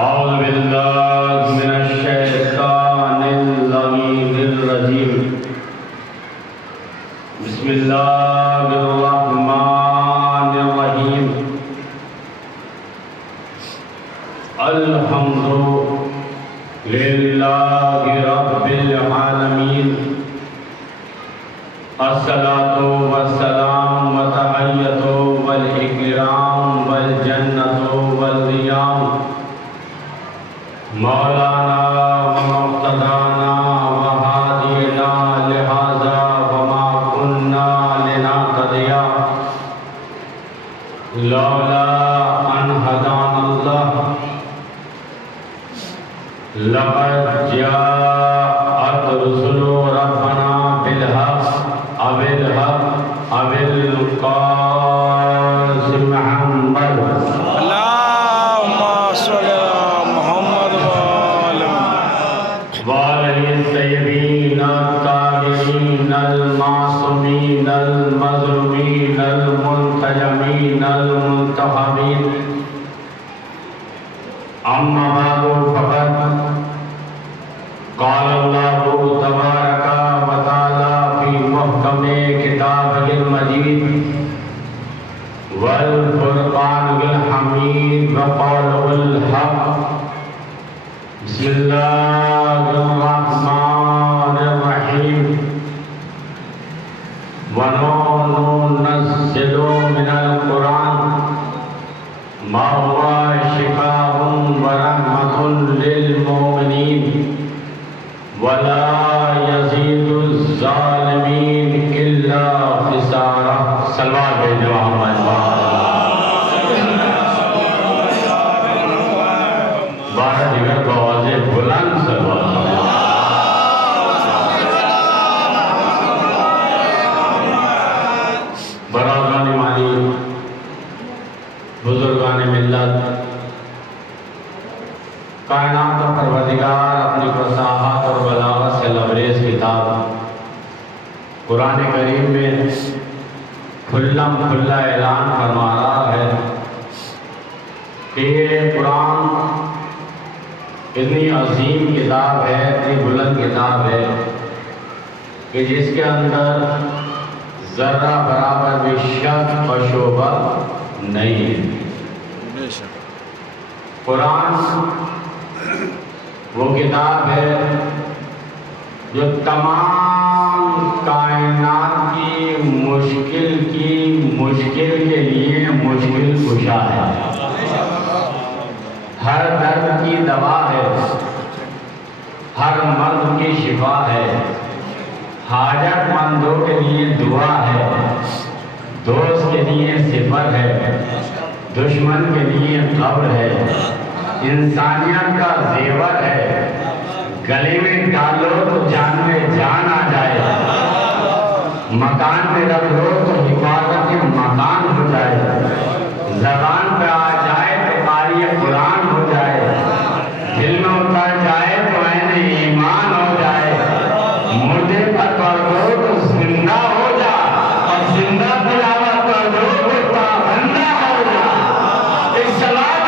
औज़ु बिल्लाहि मिनश शैतानिर रजीम। बिस्मिल्लाहिर्रहमानिर्रहीम। अल्हम्दुलिल्लाहि रब्बिल आलमीन। अस्सलातु वस्सलाम व तहय्यतु वल इकराम वल जन्नतु वल रियाम मौलाना व मुक़्तदाना व हादिना लिहाज़ा व मा कुन्ना लिनहतदिया लौला अन हदानल्लाह। लक़द जाअत रुसुलु रब्बना बिल हक़ अबिल हक़ अबिल क़ासिम मुहम्मद। अल्लाहुम्मा सल्लि अला मुहम्मद व वालि तय्यबीन ताहिरीन अल मासूमीन अल मज़लूमीन अल मुंतजमीन अल मुंतखबीन। अम्मा बादु फ़क़द क़ाल अल्लाहु तबारक व तआला फ़ी मुहकमे किताबिहिल मजीद वल फ़ुरक़ानिल हमीद व क़ौलुल हक़। बिस्मिल्लाहिर्रहमानिर्रहीम। व नुनज़्ज़िलु मिनल क़ुरआन मा हुवा शिफ़ाउन व रहमतुन लिल मुमिनीन व ला यज़ीदुज़ ज़ालिमीन इल्ला ख़िसारा। सल्लल्लाहु अलैहि मोहम्मद। बारह दिगर बवाज़े बुलंद सल्लल्लाहु अलैहि। बरादरान ईमानी, बुजुर्गान मिल्लत, कायनात का परवरदिगार अपनी फसाहत और बलागत से लबरेज किताब कुरान करीम में खुल्लम खुल्ला ऐलान फरमा रहा है कि ये कुरान इतनी अजीम किताब है, इतनी बुलंद किताब है कि जिसके अंदर ज़र्रा बराबर भी शक और शोभा नहीं है। कुरान वो किताब है जो तमाम कायनात की मुश्किल के लिए मुश्किल कुशा है। हर दर्द की दवा है, हर मर्द की शिफा है, हाजतमंदों के लिए दुआ है, दोस्त के लिए सिफर है, दुश्मन के लिए कब्र है, इंसानियत का जेवर है। गले में डालो तो जान में जान आ जाए, मकान पे रख लो तो हिफाजत के मकान हो जाए, ज़बान पे आ जाए तो कारी कुरान हो जाए, दिल में उतर जाए तो ऐने ईमान हो जाए, मुर्दे पर कर दो तो जिंदा हो जा और जिंदा तिलावत कर दो तो पाबंदा हो जा। एक सलात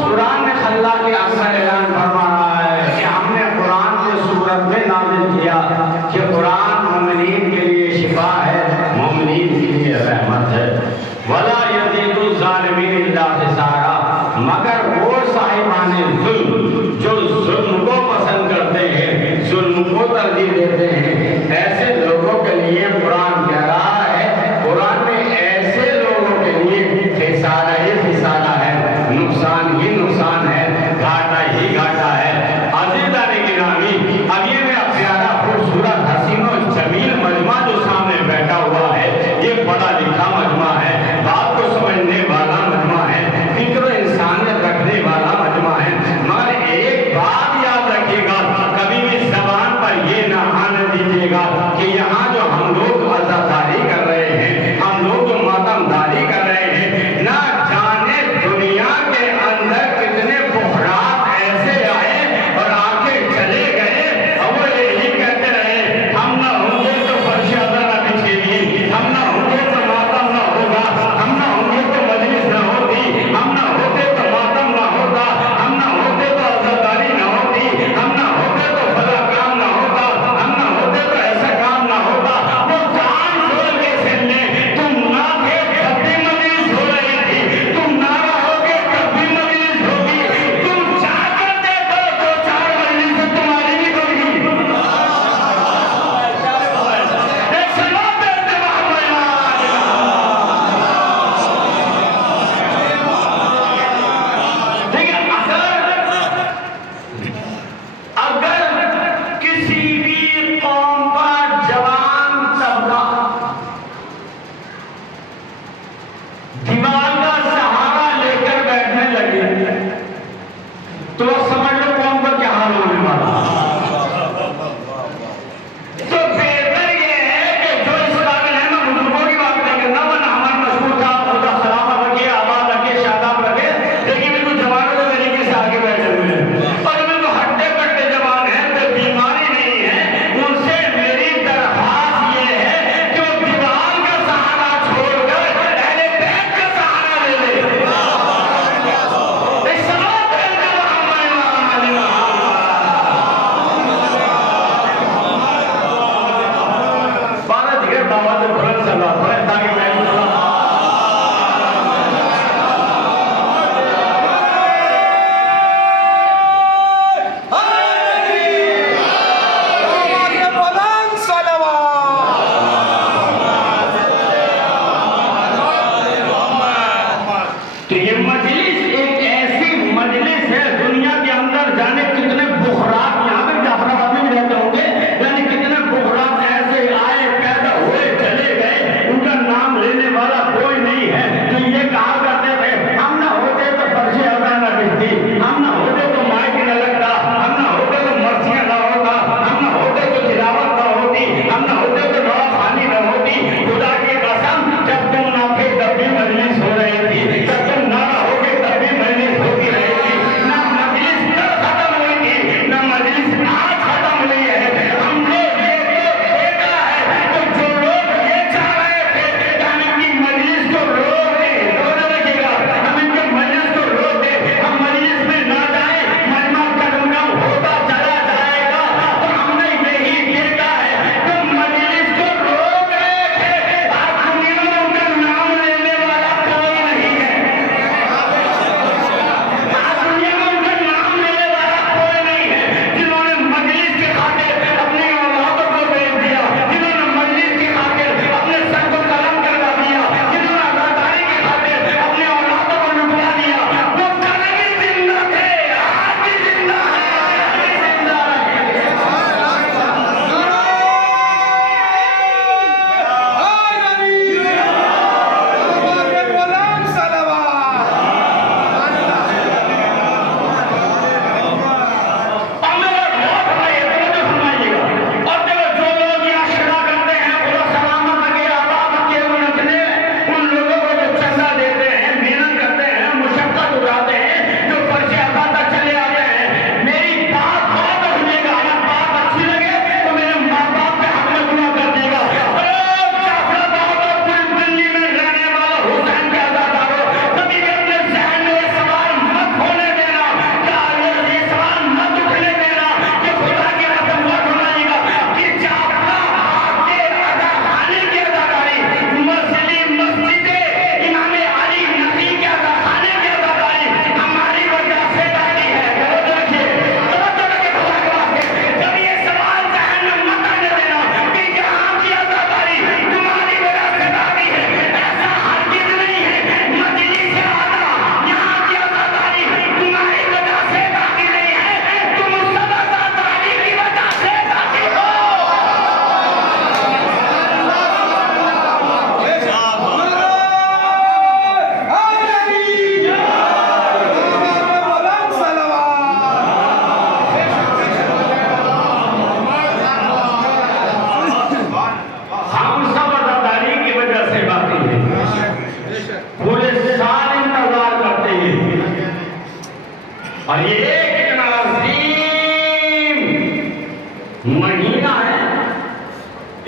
कुरान में अल्लाह के अक्सर ऐलान फरमा रहा है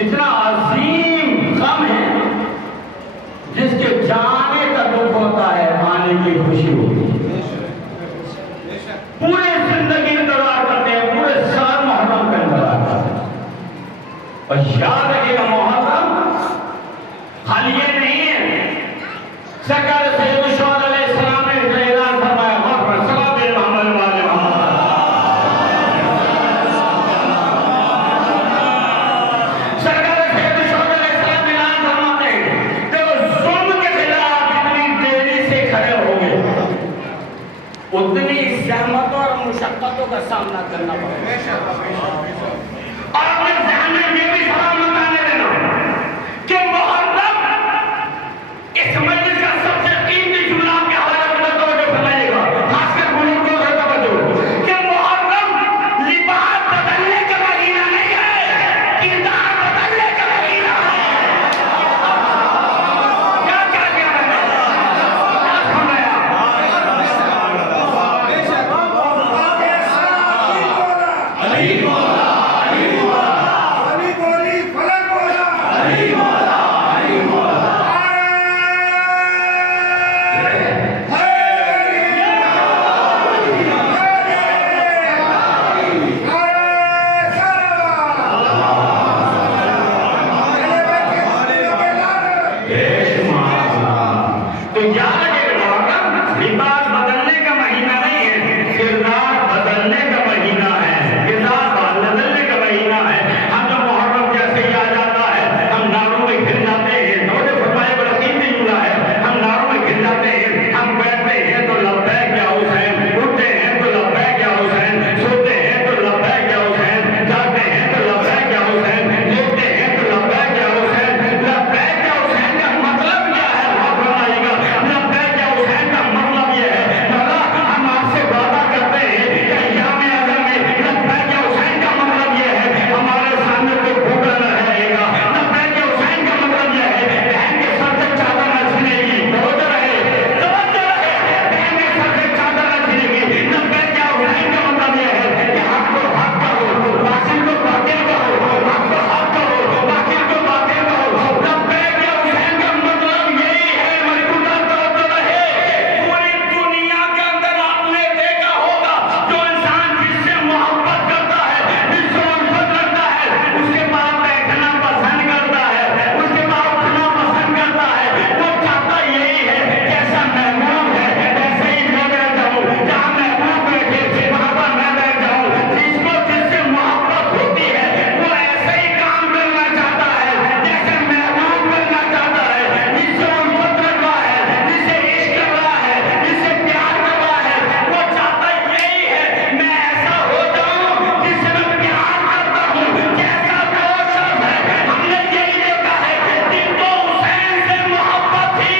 इतना अजीम गम है जिसके जाने का दुख होता है, आने की खुशी होती है। पूरे जिंदगी इंतजार करते हैं, पूरे साल मुहर्रम का इंतजार करते हैं। और याद रखिएगा मुहर्रम खाली ये नहीं है। सरकार सैयद शुहदा अलैहिस्सलाम ने ऐलान फरमाया, मोहम्मद सल्लल्लाहु अलैहि वसल्लम सरकार सैयद शुहदा अलैहिस्सलाम ने ऐलान फरमाते हैं, जब जुल्म के खिलाफ इतनी तेजी से खड़े होंगे उतनी ज़हमतों और मुशक्क़तों का सामना करना पड़ेगा। और अपने ज़हन में ये भी सवाल बताने देना कि मुहर्रम इस मजलिस का सबसे कीमती जुमला आपके हवाले में तवज्जो फरमाइएगा, खासकर बुजुर्गों से तवज्जो, कि मुहर्रम लिबास बदलने का महीना नहीं है, किरदार बदलने का महीना है। क्या क्या क्या तो याद रखिएगा, लिबास बदलने का महीना नहीं है, किरदार बदलने का महीना है, किरदार बदलने का महीना है। हम जब मुहर्रम जैसे ही आ जाता है, हम नारों में घिर जाते हैं। थोड़े फरमाए बड़ा कीमती जुमला है, हम नारों में घिर जाते हैं। हम बैठते हैं तो लब्बैक या हुसैन, उठते हैं तो लब्बैक या हुसैन, सोते हैं तो लब्बैक या हुसैन, जागते हैं तो लब्बैक या हुसैन, लेटते हैं तो लब्बैक या हुसैन। लब्बैक या हुसैन का मतलब क्या है? बहुत बनाइएगा। लब्बैक या हुसैन का मतलब ये है, मौला हम आपसे वादा करते हैं कि अय्याम अज़म में लब्बैक या हुसैन का मतलब ये है, हमारे सामने कोई भूखा न रहेगा। लब्बैक या हुसैन का मतलब ये है, बहन के सर से चादर न छिनेगी। तवज्जो रहे, बहन के सर से चादर न छिनेगी। लब्बैक या हुसैन का मतलब ये है कि हक को हक कहो, बातिल को बातिल कहो, हक को हक कहो, बातिल को बातिल कहो। लब्बैक या हुसैन का मतलब यही है। मौजूदा तवज्जो रहे, पूरी दुनिया के अंदर आपने देखा होगा, जो इंसान जिससे मोहब्बत करता है, जिससे उल्फत रखता है, उसके पास बैठना पसंद करता है, उसके पास उठना पसंद करता है। वो चाहता यही है, जैसा महबूब है वैसे ही मैं बैठ जाऊं, जहाँ महबूब बैठे वहाँ पर मैं बैठ जाऊं। जिसको जिससे मोहब्बत होती है वो ऐसे ही काम करना चाहता है जैसे महबूब करना चाहता है। जिससे उल्फत रख रहा है, जिससे इश्क कर रहा है, जिससे प्यार कर रहा है, वो चाहता यही है मैं ऐसा हो जाऊं जिससे मैं प्यार करता हूं, जैसा वो शख्स है। हमने यही देखा है, जिनको हुसैन से मोहब्बत थी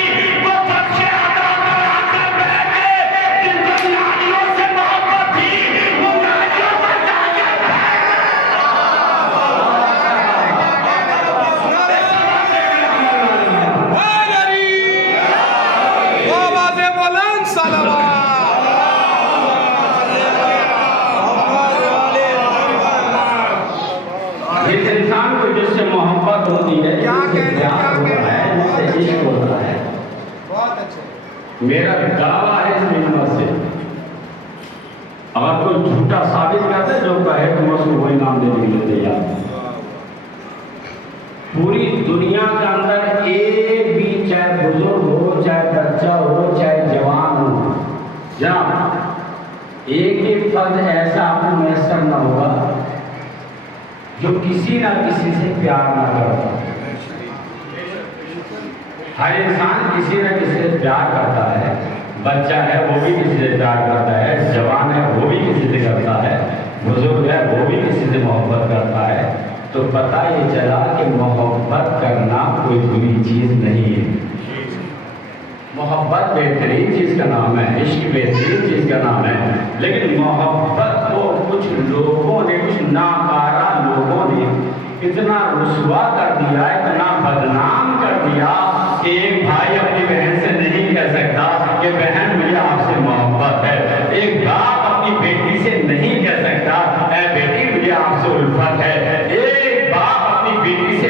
वो सबसे अदा करा कर बैठे, जिनको नारियों से मोहब्बत थी वो नारियों पर जाकर जिस इंसान को जिससे मोहब्बत होती है, जिससे प्यार होता है, जिससे इश्क होता है, मेरा दावा है इस मिंबर से, अगर कोई झूठा साबित करता है जो कहे तो मैं उसको वही नाम देने के लिए तैयार हूं। पूरी दुनिया के अंदर एक भी, चाहे बुजुर्ग हो, चाहे बच्चा हो, चाहे जवान हो, जनाब एक ही फर्द ऐसा आपको मैसर न होगा जो किसी ना किसी से प्यार ना करता। हर इंसान किसी न किसी से प्यार करता है। बच्चा है वो भी किसी से प्यार करता है, जवान है वो भी किसी से करता है, बुजुर्ग है वो भी किसी से मोहब्बत करता है। तो पता ये चला कि मोहब्बत करना कोई बुरी चीज़ नहीं है। मोहब्बत बेहतरीन चीज़ का नाम है, इश्क बेहतरीन चीज़ का नाम है। लेकिन मोहब्बत को कुछ लोगों ने, कुछ नाकारा लोगों ने इतना रुसवा कर दिया, इतना बदनाम कर दिया कि एक भाई अपनी बहन से नहीं कह सकता कि बहन मुझे आपसे मोहब्बत है। एक बाप अपनी बेटी से नहीं कह सकता ऐ बेटी मुझे आपसे उल्फत है। एक बाप अपनी बेटी से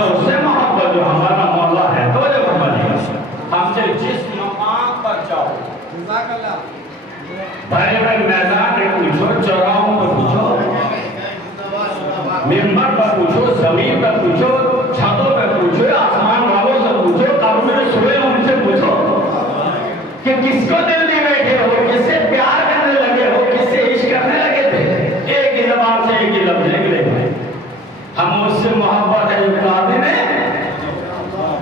हमें उससे मोहब्बत जो हमारा मौला है तो जब हमसे जिस मकाम पर जाओ, बड़े बड़े मैदान में पूछो, चौराहों पर पूछो, मिंबर पर पूछो, जमीन पर पूछो, छतों पर पूछो, आसमान वालों से पूछो, कब्र में सोए उनसे पूछो कि किसको दिल में बैठे हो, किससे प्यार करने लगे हो, किससे इश्क करने लगे थे। एक ही जबान से एक ही लफ्ज निकले, हम उससे मोहब्बत है इब्राहिम में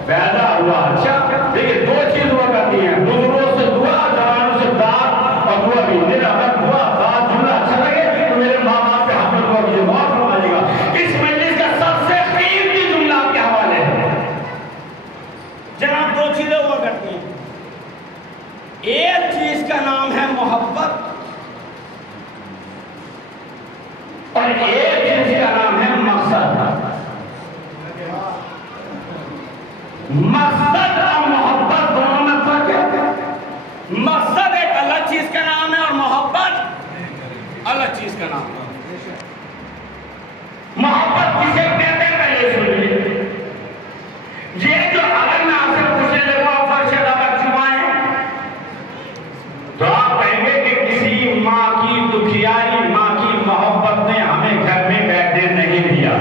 पैदा हुआ। अच्छा देखिए, दो चीज हुआ करती हैं, बुजुर्गों से दुआ, जवानों से दाद और दुआ भी। मेरा अगर दुआ दाद जुमला अच्छा लगे तो मेरे माँ बाप पे हाथ दुआ कीजिए, बहुत फरमाइएगा। इस मजलिस का सबसे कीमती जुमला आपके हवाले है। जनाब, दो चीजें हुआ करती हैं। एक चीज का नाम है मोहब्बत और एक चीज का नाम है मकसद। मकसद और मोहब्बत दोनों में फर्क है। मकसद एक अलग चीज का नाम है और मोहब्बत अलग चीज का नाम है। मोहब्बत किसे कहते हैं पहले सुनिए। ये जो अलग नाम से पूछने लगा फर्श अलग चुमाए, तो आप कहेंगे कि किसी माँ की दुखियारी, माँ की मोहब्बत ने हमें घर में बैठने नहीं दिया।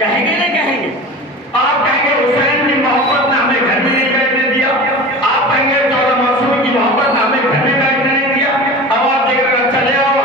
कहेंगे नहीं कहेंगे? आप कहेंगे हुसैन की मोहब्बत ने हमें घर में नहीं बैठने दिया। आप कहेंगे 14 मासूम की मोहब्बत ने हमें घर में बैठने नहीं दिया। अब आप देख रहे चले आओ,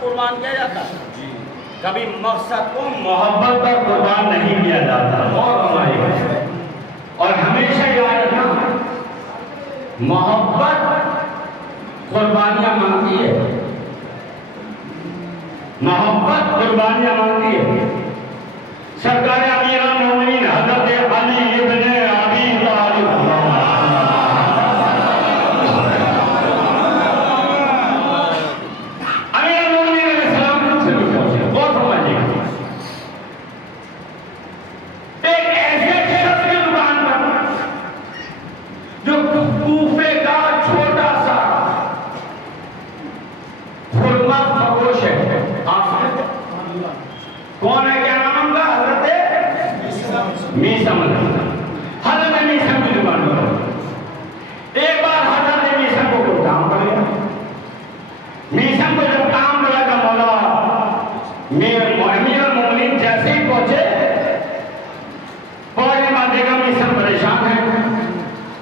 कुर्बान किया जाता है? कभी मकसद को मोहब्बत पर कुर्बान नहीं किया जाता। और हमारी और हमेशा याद रखना, मोहब्बत कुर्बानियां मांगती है, मोहब्बत कुर्बानियां मांगती है। सरकार अमीरुल मोमिनीन हज़रत अली इब्न अबी तालिब अमीरुल मोमिनीन अलैहि सलाम से भी पूछे, और समझिए, एक ऐसे शख्स की दुकान पर जो कूफे का छोटा सा खुरमा फरोश है। आप कौन है, क्या नाम का? हजरत मीसम। हजरत मीसम की दुकान पर एक बार हजरत मीसम को कोई काम पड़ गया। मीसम को जब काम पड़ा का मौला अमीरुल मोमिनीन जैसे ही पहुंचे, पहुंचने बाद देखा मीसम परेशान है।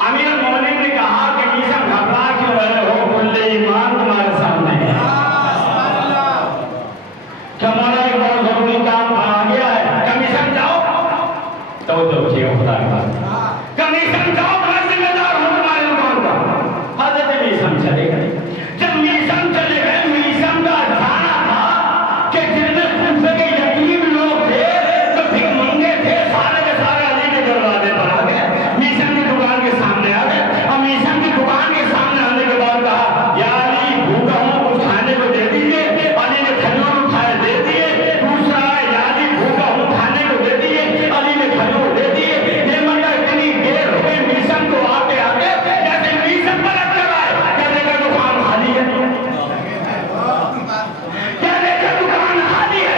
अमीरुल मोमिनीन ने कहा कि मीसम घबरा क्यों रहे हो, कुल्ले ईमान तुम्हारे सामने है। क्या मौला एक बहुत जरूरी काम आ गया है, कमीशन जाओ। तो खुदा के पास कमीशन जाओ, मैं जिम्मेदार हूं तुम्हारे दुकान का। हजरत मीसम चले गए। जब मीसम चले गए, मीसम का जाना था कि जितने कूफे के यतीम लोग थे, तो भिखमंगे थे, सारे के सारे अली के दरवाजे पर आ गए, मीसम की दुकान के सामने आ गए। और मीसम की दुकान के सामने आने के बाद कहा, या अली भूखा हूं, कुछ खाने को दे दीजिए। अली ने खजूर उठाए दे दिए। दूसरा, या अली भूखा हूं, खाने को दे दिए। अली ने खजूर दे दिए। ये मगर इतनी देर हो गई मीसम को आते आते, जैसे मीसम पर चल आए, क्या देखा दुकान खाली है, क्या देखा दुकान खाली है।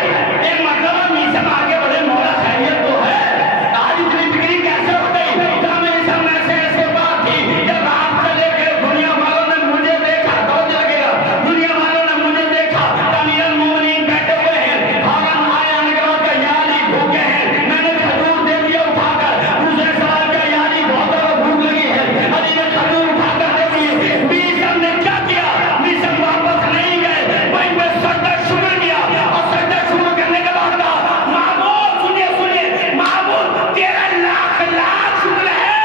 एक मतलब मीसम आगे बढ़े, मौला खैरियत तो है, आज इतनी बिक्री कैसे हो गई? क्या मीसम ऐसे बात थी, जब आप चले गए दुनिया वालों ने मुझे देखा, तो लगेगा दुनिया वालों ने मुझे देखा, अमीरुल मोमिनीन बैठे हुए हैं, हारन आए, आने के बाद कहा, या अली भूखे हैं, मैंने खजूर दे दिया उठाकर। दूसरे सवाल का, या अली बहुत ज्यादा भूख लगी है, अली ने खजूर उठाकर दे दिए। मीसम ने क्या किया? मीसम वापस नहीं गए, वहीं पे सजदा शुरू किया। और सजदा शुरू करने के बाद कहा, महबूब सुनिए, महबूब तेरा लाख लाख शुक्र है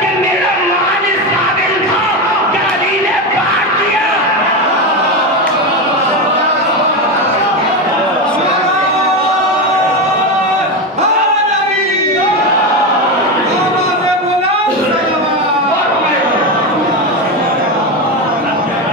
कि मेरा माल इस काबिल था कि अली ने बांट दिया।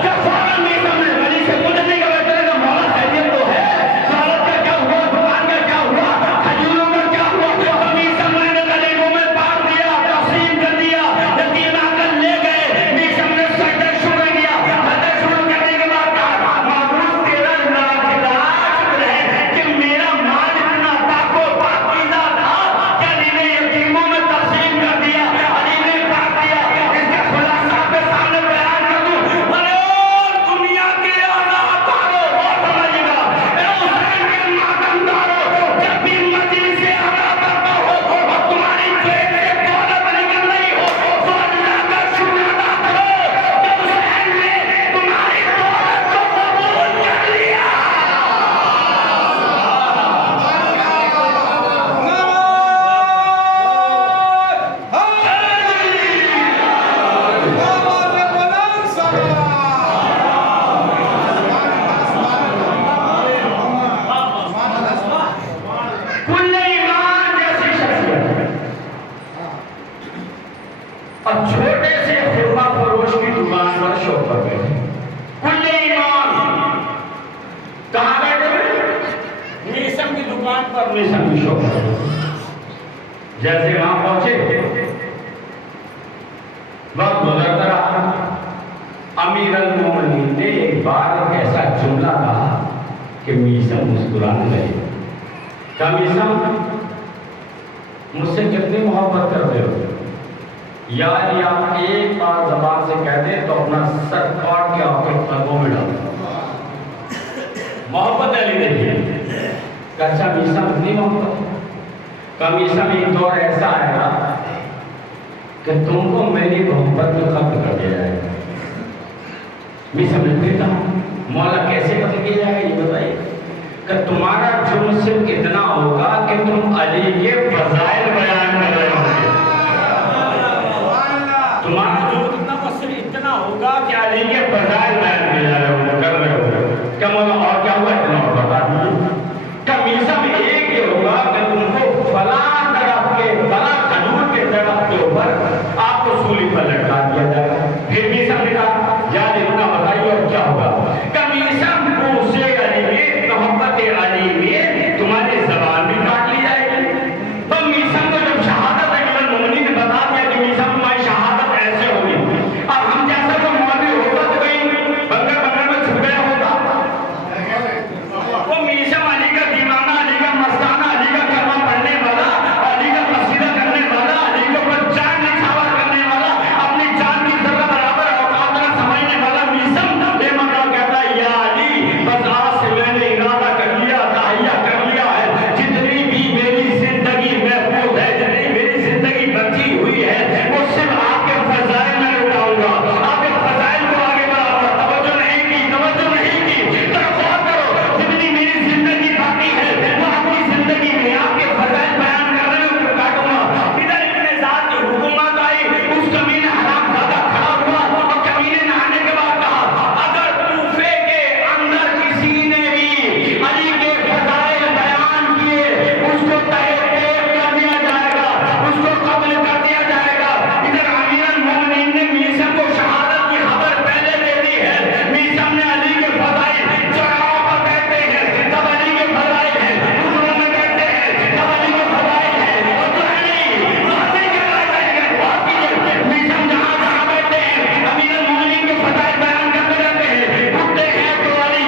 जब फौरन मीसम ने अली से पूछने का बेटे का, मौला खैरियत तो है, दौलत का क्या हुआ, दुकान का क्या हुआ, खजूरों का क्या हुआ? तो मीसम ने गरीबों में बांट दिया, तकसीम कर दिया, यतीम आकर ले गए। मीसम ने सजदा शुरू किया। सजदा शुरू करने के बाद कहा, महबूब तेरा लाख लाख शुक्र है कि मेरा माल इतना पाकीज़ा था कि अली ने यतीमों में तकसीम कर दिया, अली ने बांट दिया। इसका खुलासा आपके सामने बयान कर दूं। अरे ओ दुनिया के अदाकारों, और समझिएगा, ए हुसैन के मातमदारों, जब भी मजलिस से अदा करता हो और तुम्हारी जेब से दौलत निकल रही हो, तो अल्लाह का शुक्र अदा करो कि हुसैन ने तुम्हारी दौलत को कबूल कर लिया। कुल्ले ईमान जैसी शख्सियत और छोटे से खुरमा फरोश की दुकान पर शौक पर बैठे। कुल्ले ईमान कहाँ बैठे हुए? मीसम की दुकान पर। मीसम की शौक पर। जैसे वहां पहुंचे, वक्त गुजरता रहा। अमीरुल मोमिनीन ने एक बार ऐसा जुमला कहा कि मीसम मुस्कुराने लगे। क्या मीसम, मुझसे कितनी मोहब्बत करते हो? यार आप एक बार जबान से कह दे तो अपना सर काट के आपके कदमों में डाल दो। मोहब्बत अली देखिए। अच्छा मीसम इतनी मोहब्बत? का मीसम एक दौर ऐसा आएगा कि तुमको मेरी मोहब्बत में खत्म कर दिया जाएगा। मीसम ने फिर कहा, मौला कैसे कत्ल किया जाएगा ये बताइए। कि तुम्हारा जुर्म सिर्फ इतना होगा कि तुम अली के फजाइल बयान कर रहे होंगे। तुम्हारा जुर्म कितना बस सिर्फ इतना होगा कि अली के फजाइल बयान किए जा रहे होंगे, कर रहे होंगे। क्या मौला और क्या हुआ इतना और बता दीजिए। कमीजा में एक ये होगा कि तुमको फला तरफ के फला खजूर के तरफ के ऊपर आपको सूली पर लटका दिया जाएगा। फिर भी सब कहा यार इतना बताइए और क्या होगा। कमीजा से अली में मोहब्बत अली में तुम्हारी जबान भी काट ली जाएगी। तो मीसा को जब शहादत अमीरुल मोमिनीन ने बता दिया कि मीसा तुम्हारी शहादत ऐसे होगी, अब हम जैसा जो मौलवी होगा तो कहीं बंगर में छुप गया होता। वो मीसा अली का दीवाना, अली का मस्ताना, अली का कलमा पढ़ने वाला, अली का कसीदा करने वाला, अली के ऊपर जान निछावर करने वाला, अपनी जान की जरा बराबर औकात न समझने वाला मीसा बेमौका कहता है या अली बस आज से मैंने इरादा कर लिया, तहैया कर लिया है, जितनी भी मेरी जिंदगी महफूज है, जितनी मेरी जिंदगी बची हुई है, वो सिर्फ आपके फजाइल में उठाऊंगा, आपके फजाइल को आगे बढ़ाऊंगा। तवज्जो नहीं की, तवज्जो नहीं की, जरा गौर करो। जितनी मेरी जिंदगी बाकी है वो अपनी जिंदगी में आपके फजाइल बयान करने में उसको काटूंगा। इधर इतने साथ की हुकूमत आई, उस कमीने हरामजादा खड़ा हुआ और कमीने ने आने के बाद कहा अगर कूफे के अंदर किसी ने भी अली के फजाइल बयान किए उसको तहरीर कर दिया जाएगा, उसको कब्ल कर दिया जाएगा। इधर अमीरुल मोमिनीन ने मीसा को शहादत की खबर पहले दे दी है। मीसा ने अली के फजाइल चौराहों पर कहते हैं तब अली के फजाइल है, हुजूरों में कहते हैं तब अली के फजाइल है। और तो है नहीं बातें कर रहा है बहुत कीजिए। मीसा जहां बैठते हैं अमीरुल मोमिनीन के फजाइल बयान करते रहते हैं। उठते हैं तो अली,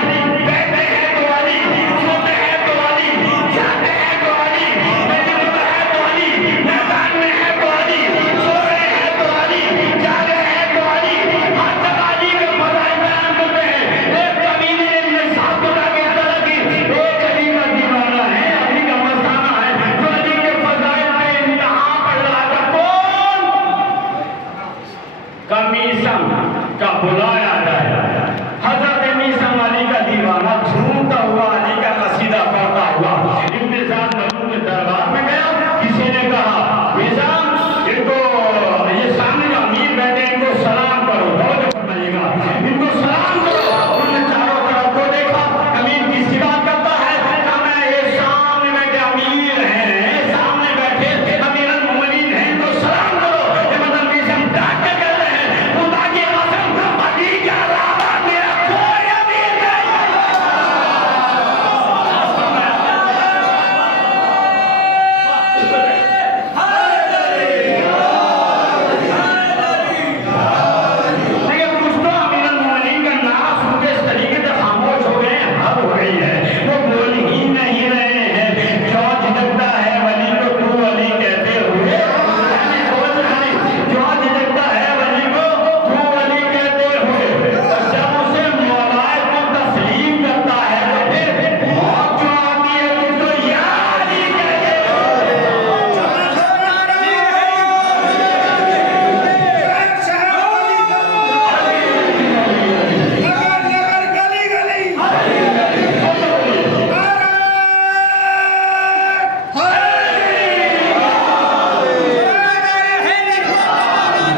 बैठते हैं तो अली, सोते हैं तो अली, जाते हैं तो अली, मजनून है तो अली, मैदान में है तो अली, सो रहे हैं तो अली, जाग रहे हैं तो अली, हर जगह अली के फजाइल बयान करते हैं। एक कमीने ने अपने साथ बता के तरह की एक अली का दीवाना है, अली का मस्ताना है जो अली के फजाइल पे इम्तिहान पढ़ रहा था। कौन? कमीसम का बुलाया जाए। हजरत मीसम अली का दीवाना झूमता हुआ अली का कसीदा पढ़ता हुआ इंतजार नबी के दरबार में गया। किसी ने कहा मीसम इनको ये सामने जो अमीर बैठे हैं इनको सलाम करो, बहुत फरमाइएगा, इनको सलाम करो। उन्होंने चारों तरफ को देखा, अमीर किसकी बात करता है? कहा मैं ये सामने बैठे अमीर हैं, सामने बैठे अमीरुल मोमिनीन हैं, इनको सलाम करो। ये मतलब मीसम डांट के कह रहे हैं खुदा की कसम अली के अलावा मेरा कोई अमीर नहीं है। लेकिन कुछ तो अमीरुल मोमिनीन का नारा सुन के इस तरीके से खामोश हो गए हैं, हद हो गई है, वो बोल ही नहीं रहे हैं। क्यों झिझकता है वली को तू अली कहते हुए? यानी बोल रहे क्यों झिझकता है वली को तू अली कहते हुए? जब उसे मौलाए को तस्लीम करता है तो फिर मौत जो आती है उसको या अली कहते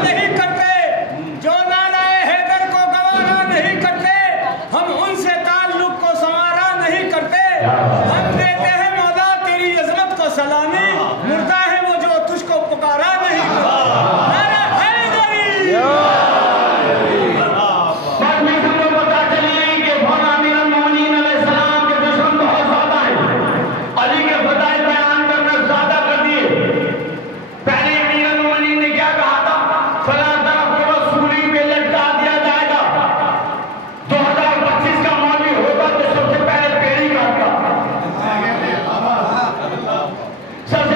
नहीं करते, जो नाराए हैदर को गवारा नहीं करते, हम उनसे ताल्लुक को संवारा नहीं करते। हम देते हैं मौला तेरी अजमत को सलामी, मुर्दा है वो जो तुझको पुकारा नहीं करता। नारा हैदरी बाद में सबको पता चली कि भौला अमीरुल मोमिनीन अलैहिस्सलाम के दुश्मन बहुत ज्यादा हैं। अली के फजाइल बयान करना ज्यादा कर दिए। पहले अमीरुल मोमिनीन ने क्या कहा था? फला तरफ को सूली पे लटका दिया जाएगा। 2025 का मौलवी होगा तो सबसे पहले पेड़ी काटता, सबसे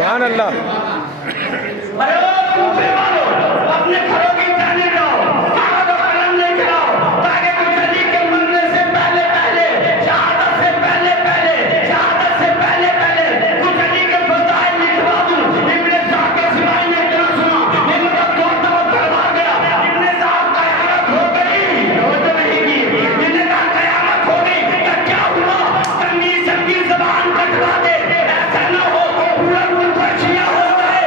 सुभान अल्लाह। अरे ओ कूफे वालों, अपने घरों के जाने दो, कागज और कलम लेके आओ, ताकि कुछ अली के मरने से पहले पहले, शहादत से पहले पहले, शहादत से पहले पहले कुछ अली के फज़ाइल लिखवा दूं। इब्ने साहब के सिवाय ने क्या सुना, ये मेरा दोस्त वो करवा गया। इब्ने साहब कयामत हो गई, वो तो नहीं की। इन्हें कहा कयामत हो गई, तो क्या हुआ? तमीज़ की ज़बान कटवा दे, ऐसा न हो पूरा मुल्क शिया हो जाए।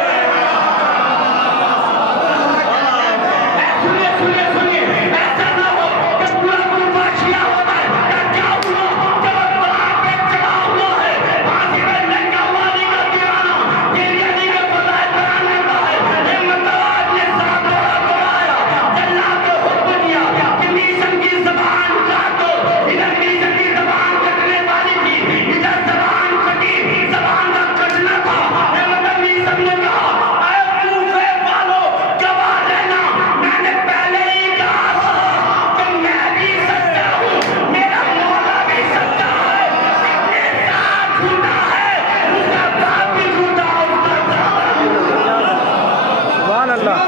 सुनिए सुनिए सुनिए, ऐसा न हो कि पूरा मुल्क शिया हो जाए। तो क्या हुआ? जब अल्लाह पे चढ़ा हुआ है, फांसी पे लटका हुआ अली का दीवाना, ये अली के फज़ाइल बयान करता है। ये मतलब ने साथ दौड़ाया, जल्लाद को हुक्म दिया कि मीशन की ज़बान काट दो। इधर मीशन की ज़बान कटने वाली थी, इधर ज़बान कटी, ज़बान का कटना था। ये मतलब मीशन ने कहा, अरे कूफे वालों, गवाह रहना, मैंने पहले ही कहा था कि मैं भी सच्चा हूँ, मेरा मौला भी सच्चा है। इब्ने साहब झूठा है, उसका बाप भी झूठा, उसका दादा भी झूठा। सुभान अल्लाह।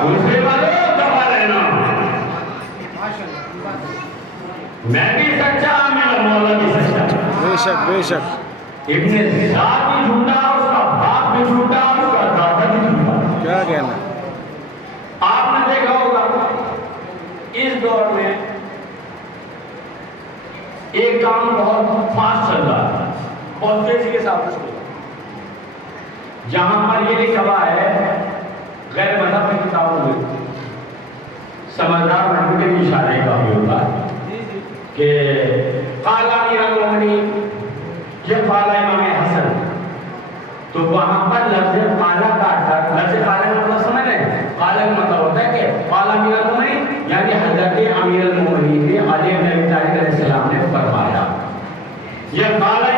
कूफे वालों, गवाह रहना, मैं भी सच्चा, मेरा मौला भी सच्चा। बेशक बेशक। इब्ने साहब भी झूठा, उसका बाप भी झूठा, उसका दादा भी झूठा। क्या कहना। आपने देखा होगा इस दौर में एक काम बहुत फास्ट चल रहा है, बहुत तेजी के साथ चल रहा है। जहां पर ये लिखा हुआ है गैर मज़हब की किताबों में, समझदार रहने के भी इशारे का भी होता है कि काला अमीरुल मोमिनीन, ये काला इमाम हसन, तो वहां पर लफ्ज़ काला का लफ्ज़ काला का मतलब समझ रहे हैं? काला का मतलब होता है कि काला अमीरुल मोमिनीन, यानी हज़रत अमीरुल मोमिनीन ने अली इब्न अबी तालिब अलैहिस्सलाम ने फरमाया। ये काला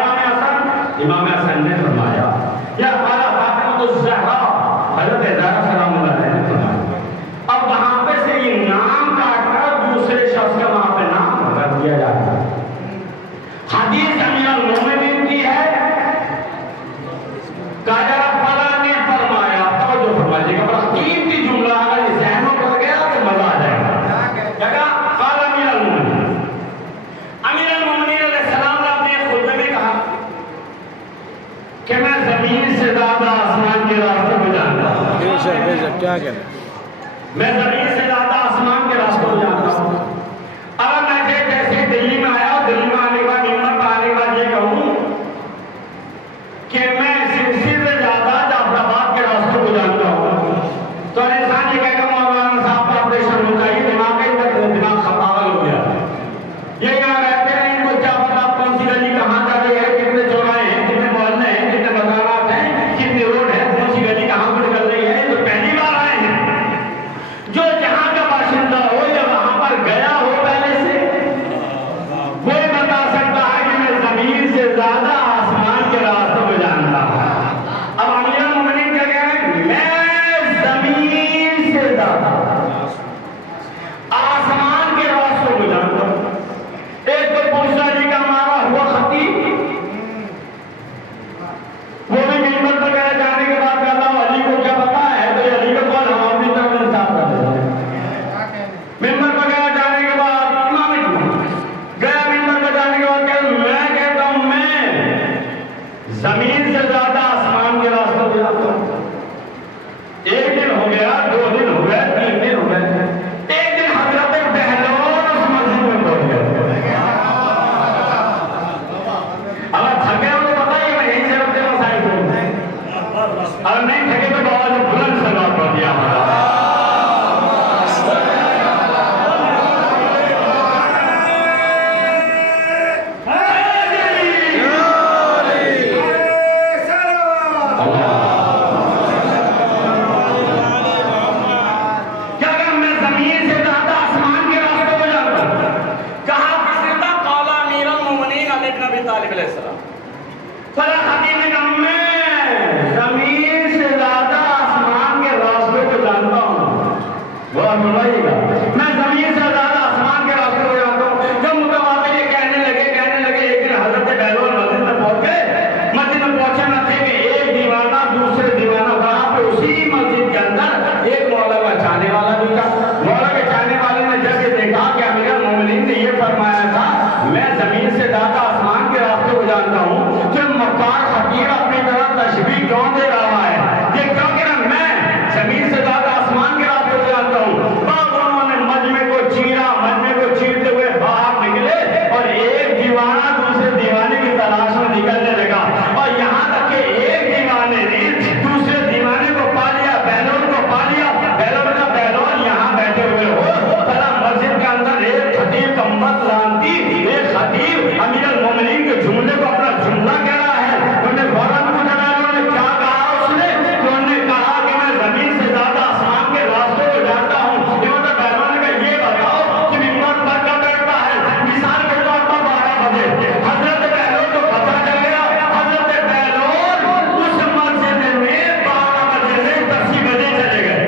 इमाम हसन ने फरमाया, या काला फातिमा ज़हरा हज़रत ज़हरा सलामुल्लाह अलैहा ने फरमाया। अब वहां पे से ये नाम काटकर दूसरे शख्स का वहां पे नाम रख दिया जाता है। हदीस अमीरुल मोमिनीन की है, काजा फला ने फरमाया, तो जो फरमाइएगा बड़ा कीमती जुमला, अगर इस ज़हनों पर गया तो मजा आ जाएगा। क्या काला अमीरुल मोमिनीन, अमीरुल मोमिनीन अलैहिस्सलाम ने अपने खुतबे में कहा कि मैं जमीन से ज्यादा आसमान के रास्ते को जानता हूं। बेशक बेशक। क्या कहना। मैं जमीन से ज्यादा आसमान के रास्ते को जानता हूं। अब मैं जैसे दिल्ली में आया, दिल्ली में आने के बाद मिंबर पर आने के बाद ये कहूं कि मैं सिरसी से ज्यादा जाफराबाद के रास्ते को जानता हूं, तो इंसान ये कहेगा मौलाना साहब का ऑपरेशन हो चाहिए, दिमाग पागल हो गया। ये यहाँ रहते हैं, इनको क्या पता कौन सी गली कहाँ जा रही है, कितने चौराहे हैं, कितने मोहल्ले हैं, कितने बाजारात हैं, कितनी रोड है, कौन सी गली कहाँ पर निकल रही है। तो पहली बार आए हैं। जो जहाँ का बाशिंदा हो या वहां पर गया हो पहले से, वो बता सकता है कि मैं जमीन से ज्यादा आसमान के रास्ते को जानता हूं। अब अमीरुल मोमिनीन क्या कह रहे हैं? मैं जमीन से ज्यादा आसमान के रास्तों को जानता हूं। एक तो पूछा जी का मारा हुआ खतीब, वो भी मिंबर पर गया, जाने के बाद कहता हूं अली को क्या पता है, तो ये अली का कौन, हम अपनी तरफ इंसाफ कर देते हैं। मिंबर पर गया, जाने के बाद इमाम गया, मिंबर पर जाने के बाद मैं कहता हूं मैं जमीन से ज्यादा आसमान के रास्तों को जानता हूं। एक दिन हो गया, 2 दिन हो गए, 3 दिन हो गए, एक दिन हजरत बहलोन उस मस्जिद में पहुंच गए। अगर थके हो तो बताइए, मैं यहीं से रखते हैं साइड को, अगर नहीं थके तो बहुत बुलंद सलात पढ़ दिया हमारा। क्या कहा? मैं जमीन से ज्यादा आसमान के रास्तों को जानता हूं। कहा प्रसिद्ध काला अमीरुल मोमिनीन अली इब्न अबी तालिब अलैहिस्सलाम। फला खतीब ने कहा मैं जानता हूँ कि मक्कार फकीर अपनी तरह तशबीह क्यों दे रहा है। ये क्योंकि ना मैं जमीन से ज्यादा आसमान के रास्ते को जानता हूँ। तब उन्होंने मजमे को चीरा, मजमे को चीरते हुए बाहर निकले और एक दीवाना दूसरे दीवाने की तलाश में निकलने लगा और यहाँ तक कि एक दीवाने ने दूसरे दीवाने को पा लिया, बहलोन को पा लिया। बहलोन का बहलोन यहाँ बैठे हुए हो तला मस्जिद के अंदर एक खतीब कम्बत लानती, एक खतीब अमीर अल मोमिनीन के जुमले को अपना जुमला कह रहा है। उन्होंने फौरन पूछा, उन्होंने क्या कहा उसने? उन्होंने कहा कि मैं जमीन से ज्यादा आसमान के रास्तों को जानता हूँ। मतलब बहलोन का ये बताओ कि मिंबर पर कब बैठता है? मिसाल के तौर पर 12 बजे हजरत बहलोन को पता चल गया। हजरत बहलोन उस मस्जिद में 12 बजे से 10 बजे चले गए।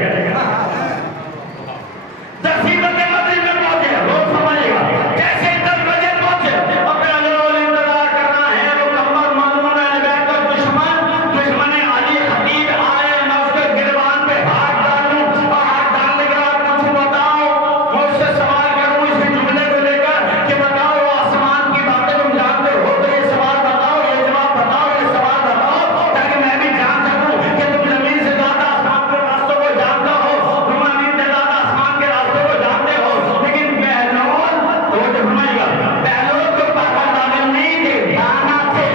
10 बजे मस्जिद में पहुंचे। लोग समझेगा कैसे 10 बजे पहुंचे। अब बहलोन इंतजार करना है। वो कमर मजमून है बैठकर दुश्मन अली खतीब आए। मैं उसके गिरबान पे हाथ डालूं और हाथ डालने के बाद कुछ बताओ, मैं उससे सवाल करूं इस जुमले को लेकर कि बताओ आसमान की बातें तुम जानते हो तो ये सवाल बताओ, ये जवाब बताओ, ये सवाल बताओ ताकि मैं भी जान सकूं कि तुम जमीन से ज्यादा आसमान के रास्तों को जानते हो, तुम जमीन से ज्यादा आसमान के रास्तों को जानते हो। लेकिन बहलोन तो घुमाएगा। बहलोन को पागल पागल नहीं थे, दाना थे,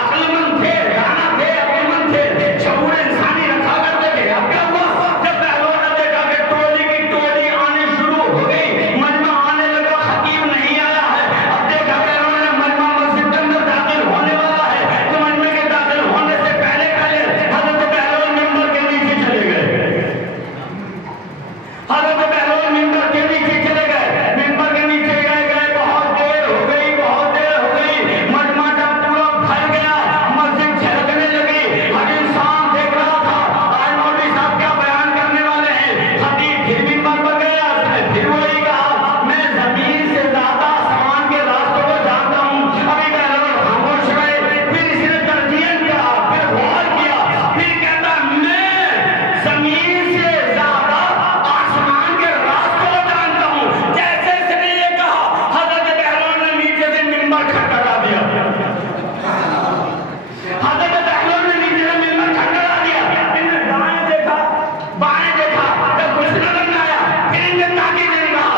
अक्लमंद थे, दाना थे, अक्लमंद थे, शऊर इंसानी रखा करते थे। अब क्या हुआ? जब बहलोन ने देखा कि टोली की टोली आने शुरू हो गई, मजमा आने लगा, खतीब नहीं आया है। अब देखा बहलोन ने मजमा मस्जिद के अंदर दाखिल होने वाला है तो मजमे के दाखिल होने से पहले हजरत बहलोन मिंबर के नीचे चले गए। हजरत बहलोन मिंबर के नीचे चले गए। मिंबर के नीचे गए बहुत देर हो गई, बहुत देर हो गई। मजमा जब पूरा भर गया, मस्जिद छलकने लगी। हर इंसान देख रहा था आज मौलवी साहब क्या बयान करने वाले हैं। खतीब फिर मिंबर पर गया, उसने फिर वही कहा, मैं जमीन से ज्यादा आसमान के रास्तों को जानता हूँ। अभी बहलोन खामोश रहे। फिर इसने तरजीहन कहा, फिर गौर किया, फिर कहता मैं जमीन से ज्यादा आसमान के रास्तों को जानता हूँ। जैसे इसने ये कहा, हजरत बहलोन ने नीचे से मिंबर खटखटा दिया। हजरत बहलोन ने नीचे से मिंबर खटखटा दिया। इन्होंने दाएं देखा, बाएं देखा, जब कुछ नजर न आया फिर इनने ताकि नहीं कहा,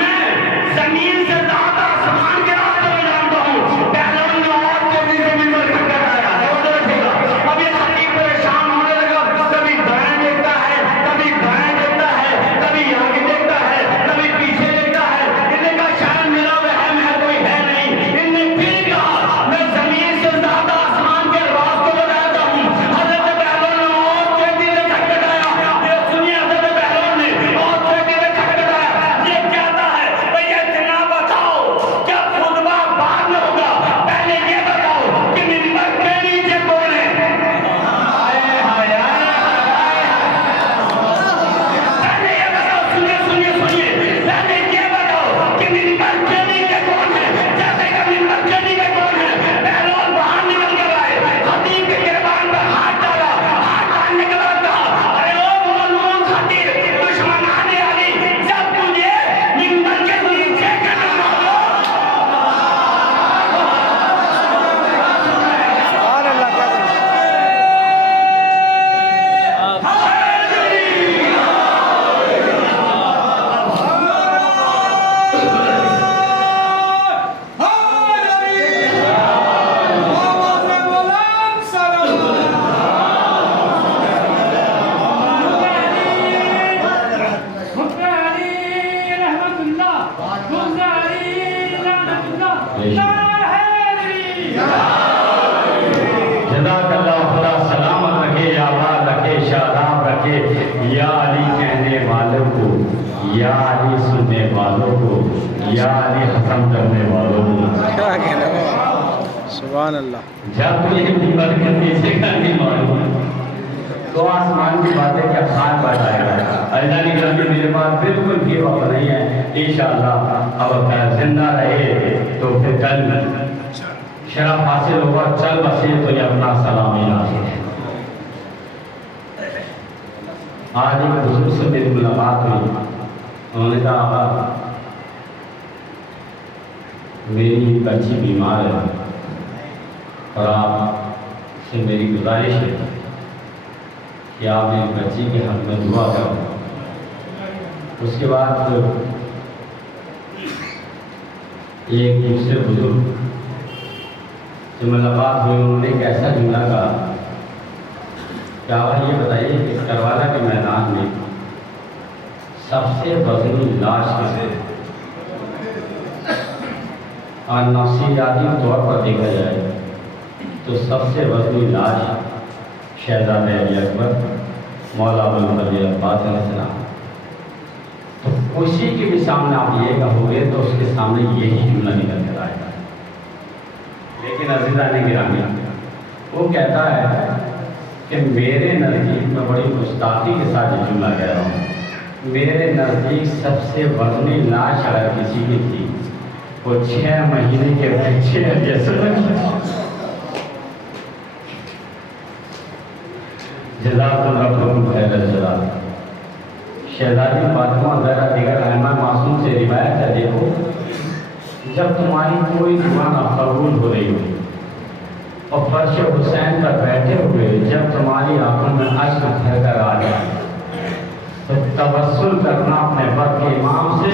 मैं जमीन से ज्यादा आसमान के रास्तों को जानता हूँ। बहलोन ने और तेजी से मिंबर खटखटाया। अब ये खतीब परेशान होने लगा। कभी दाएं देखता है, कभी बाएं देखता है, कभी आगे देखता है, कभी पीछे देखता है। इन्होंने कहा शायद मेरा वहम है, कोई है नहीं। इन्होंने फिर कहा मैं जमीन से ज्यादा आसमान के रास्तों को जानता हूँ। हजरत बहलोन ने और तेजी से खटखटाया। ये सुनिए, हजरत बहलोन ने और तेजी से खटखटाया। ये कहता है भैया इतना बताओ, क्या खुतबा बाद में होगा, पहले ये बताओ कि मिंबर के नीचे कौन है? हाय हाय हाय। पहले ये बताओ, सुनिए, पहले ये बताओ कि मिंबर के नीचे कौन है? जैसे कि मिंबर के नीचे कौन है? बहलोन बाहर निकल कर आए, खतीब के गिरबान पर हाथ डाला। हाथ डालने के बाद कहा, अरे ओ मौलूम खतीब, दुश्मन आने वाली, जब तुझे मिंबर के नीचे करना हो। सुभान अल्लाह का जज़ाकल्लाह खुदा सलामत रखे, आबाद रखे, शादाब रखे। या अली कहने वालों को, या अली सुनने वालों को, या अली खत्म करने वालों को। क्या कहना सुभान अल्लाह। जब तुझे मिंबर के नीचे का नहीं मालूम तो आसमान की बातें क्या खान बताएगा। अल्लाह की गलती मेरे पास बिल्कुल भी वक्त नहीं है। इंशाअल्लाह अब जिंदा रहे तो फिर कल शरफ हासिल होगा। चल बसे तो ये अपना सलामी हासिल है। आज एक बुजुर्ग से मेरी मुलाकात हुई। उन्होंने कहा मेरी बच्ची बीमार है और आपसे मेरी गुजारिश है कि आप मेरी बच्ची के हक में दुआ करो। उसके बाद एक दूसरे बुजुर्ग से मुलाकात हुई, उन्होंने एक ऐसा जुमला कहा, क्या भाई ये बताइए कि करवाला के मैदान में सबसे वजनी लाश किसे, और नफसियाती तौर पर देखा जाए तो सबसे वजनी लाश शहजादे अली अकबर मौला अबुल फजल अब्बास अलैहिस्सलाम। तो उसी के भी सामने आप ये कहोगे तो उसके सामने यही जुमला निकल कर आएगा। लेकिन अज़ीज़ा ने गिरामी, वो कहता है कि मेरे नज़दीक में बड़ी गुस्ताखी के साथ ये जुमला कह रहा हूँ, मेरे नज़दीक सबसे वजनी लाश अगर किसी की थी वो 6 महीने के बच्चे जज़ाकुल्लाह। शहजादी फातिमा ज़हरा दिगर रहमा मासूम से रिवायत है, देखो जब तुम्हारी कोई दुआ ना कबूल हो रही हो और फर्श हुसैन पर बैठे हुए जब तुम्हारी आंखों में अश्क भर कर आ जाए तो तवस्सुल करना अपने वक्त के इमाम से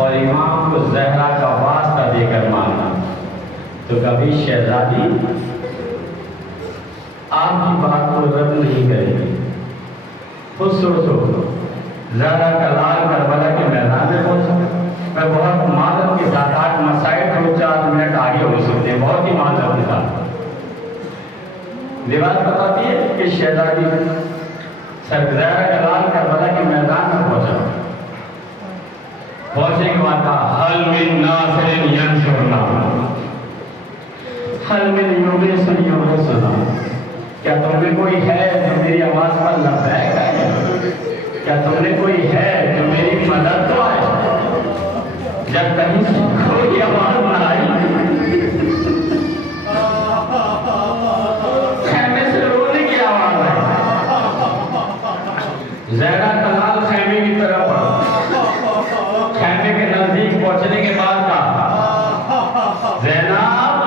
और इमाम को ज़हरा का वास्ता देकर मांगना। तो कभी शहजादी आपकी बात को रद्द नहीं करेगी। खुद सोचो, ज़हरा का लाल करबला के मैदान में पहुंचा। मैं बहुत मादत के साथ 8 मसाइल 2-4 मिनट आगे हो सकते हैं, बहुत ही मादत के साथ। रिवायत बताती है कि शहजादी ज़हरा का लाल करबला के मैदान में पहुंचा। पहुंचने के बाद कहा, हल मिन नासिरिन यंसुरना, हल मिन युगिसन युगिसना, क्या तुमने कोई है जो मेरी आवाज पर लबैक है? क्या तुमने कोई है जो मेरी मदद तो आए? जब कहीं से कोई आवाज न आई, खैमे से रोने की आवाज आई। ज़हरा का लाल खैमे की तरफ बढ़ा। खैमे के नजदीक पहुंचने के बाद कहा, ज़ैनब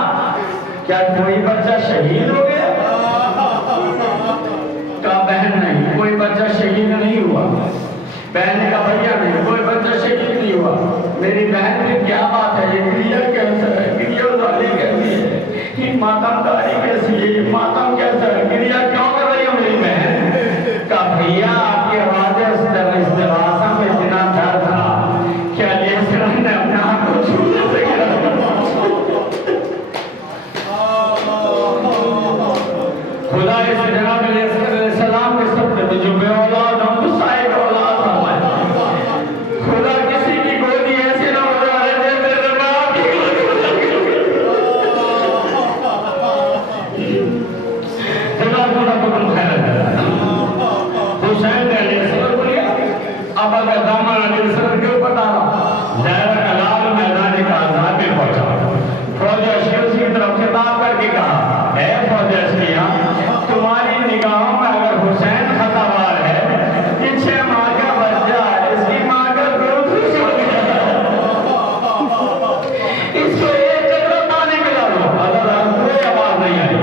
क्या कोई बच्चा शहीद हो गया? का बहन नहीं, कोई बच्चा शहीद नहीं हुआ। बहन का भैया नहीं, कोई बच्चा शहीद नहीं हुआ। मेरी बहन की क्या बात है? ये क्रिया कैसा है? क्रियादारी कैसी है? ये मातमदारी कैसी है? ये मातम कैसा है? क्रिया क्यों कर रही हो मेरी बहन? का भैया आपकी आवाज़ इस्तेवासा में इतना डर था, क्या लेसरम ने अपने आप को छूने से गिरा? खुदा इस जनाब अलैहिस्सलाम के शब्द में जो बेऔलाद हम तो साहिब औलाद फरमाए। खुदा किसी की गोदी ऐसी ना हो जाए मेरे बाप की जनाब को तुम खैर हुसैन अलैहिस्सलाम बोलिए, अब अगर दामन अलैहिस्सलाम के ऊपर डाला, ज़हरा का लाल मैदान का आज़ाद में पहुंचा। फौज अशकिया की तरफ खिताब करके कहा, है फौज अशकिया, तुम्हारी निगाहों में अगर हुसैन खतावार है, पीछे माँ का बच्चा है, इसकी माँ का दूध हो गया, इसको एक कदम पानी मिला दो। अल्लाह कोई आवाज नहीं आई,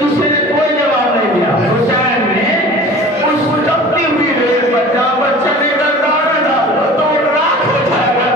किसी ने कोई जवाब नहीं दिया। हुसैन ने उस जबती हुई बच्चा लेकर गाड़ डाला तो राख हो जाएगा।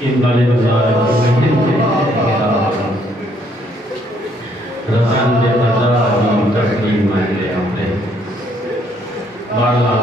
इन वाले बाजार रतन दे तस्लीम मांगे अपने बाला